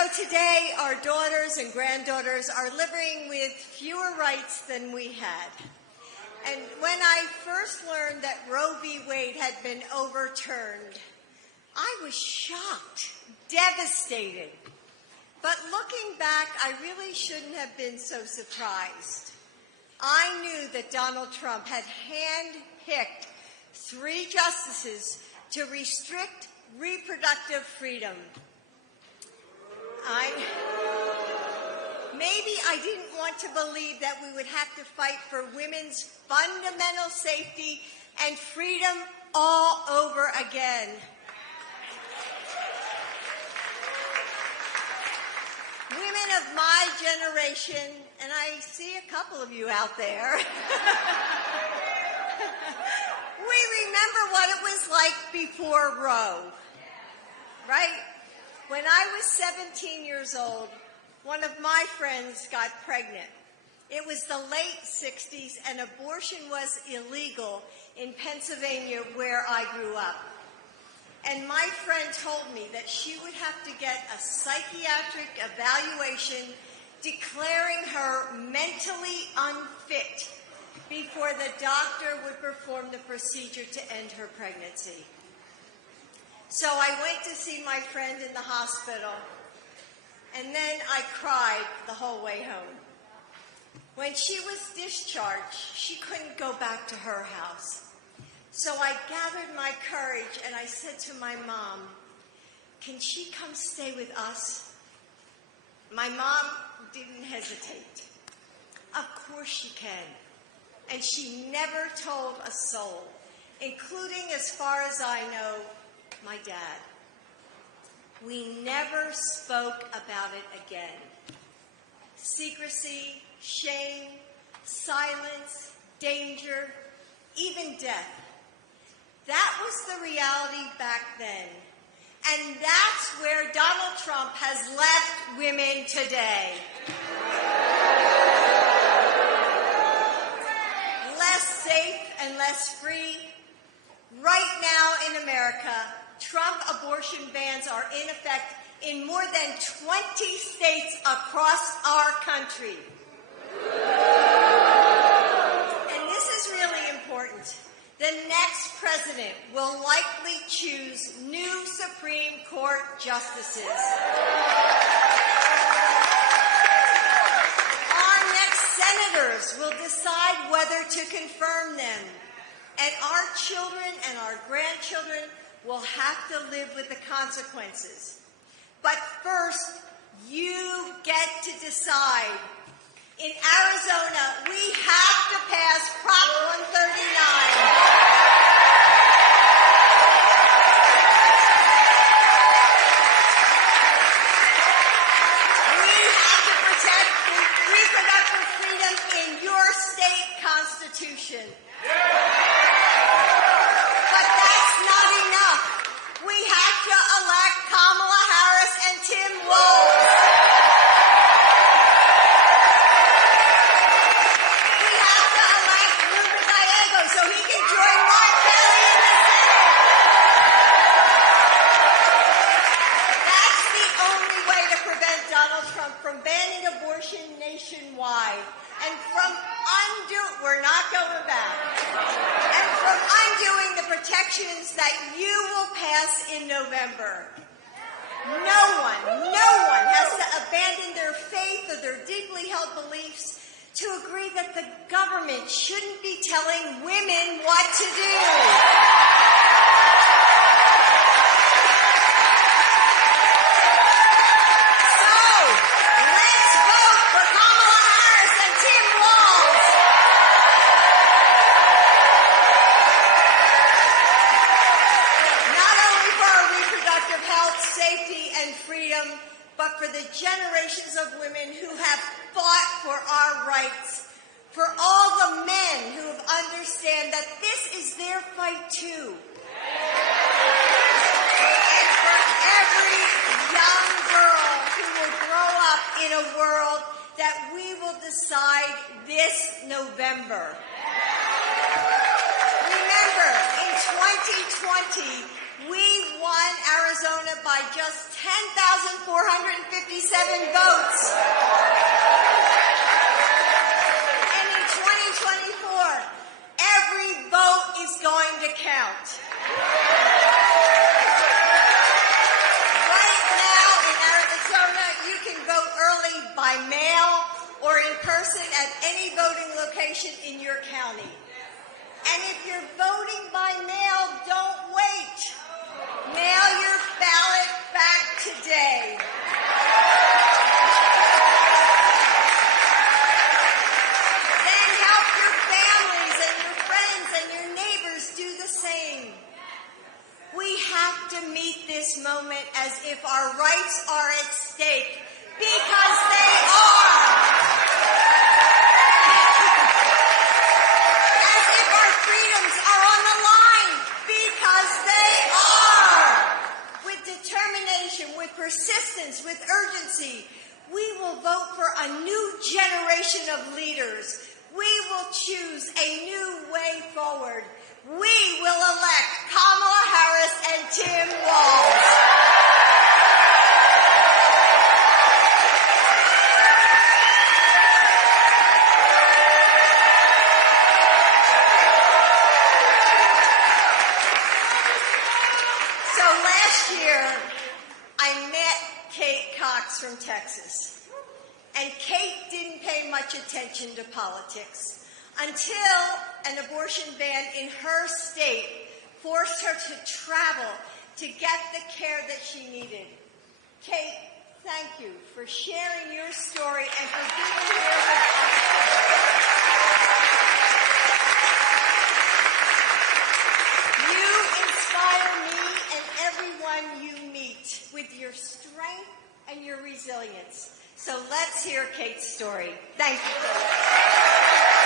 So today, our daughters and granddaughters are living with fewer rights than we had. And when I first learned that Roe v. Wade had been overturned, I was shocked, devastated. But looking back, I really shouldn't have been so surprised. I knew that Donald Trump had handpicked 3 justices to restrict reproductive freedom. Maybe I didn't want to believe that we would have to fight for women's fundamental safety and freedom all over again. Women of my generation, and I see a couple of you out there, we remember what it was like before Roe, right? When I was 17 years old, one of my friends got pregnant. It was the late 60s, and abortion was illegal in Pennsylvania, where I grew up. And my friend told me that she would have to get a psychiatric evaluation declaring her mentally unfit before the doctor would perform the procedure to end her pregnancy. So I went to see my friend in the hospital, and then I cried the whole way home. When she was discharged, she couldn't go back to her house. So I gathered my courage and I said to my mom, "Can she come stay with us?" My mom didn't hesitate. Of course she can. And she never told a soul, including, as far as I know, my dad. We never spoke about it again. Secrecy, shame, silence, danger, even death. That was the reality back then. And that's where Donald Trump has left women today. Less safe and less free. Right now in America, Trump abortion bans are in effect in more than 20 states across our country. And this is really important. The next president will likely choose new Supreme Court justices. Our next senators will decide whether to confirm them. And our children and our grandchildren will have to live with the consequences. But first, you get to decide. In Arizona, we have to pass Prop 139. We have to protect reproductive freedom in your state constitution. But that's not enough. We have to elect Kamala Harris and Tim Walz. We have to elect Ruben Gallego so he can join Mark Kelly in the Senate. That's the only way to prevent Donald Trump from banning abortion nationwide. And from we're not going back. And from undoing the protections that you will pass in November. No one has to abandon their faith or their deeply held beliefs to agree that the government shouldn't be telling women what to do. But for the generations of women who have fought for our rights, for all the men who understand that this is their fight too, and for every young girl who will grow up in a world that we will decide this November. Remember, in 2020, we won Arizona by by just 10,457 votes. And in 2024, every vote is going to count. Right now in Arizona, you can vote early by mail or in person at any voting location in your county. And if you're voting by mail, don't wait. Mail your ballot back today. Then help your families and your friends and your neighbors do the same. We have to meet this moment as if our rights are at stake, because they are. As if our freedoms are on the line, because they are. With determination, with persistence, with urgency, we will vote for a new generation of leaders. We will choose a new way forward. We will elect Kamala Harris and Tim Walz. So last year, I met Kate Cox from Texas. And Kate didn't pay much attention to politics until an abortion ban in her state forced her to travel to get the care that she needed. Kate, thank you for sharing your story and for being here with us. You inspire me and everyone you meet with your strength and your resilience. So let's hear Kate's story. Thank you, Kate.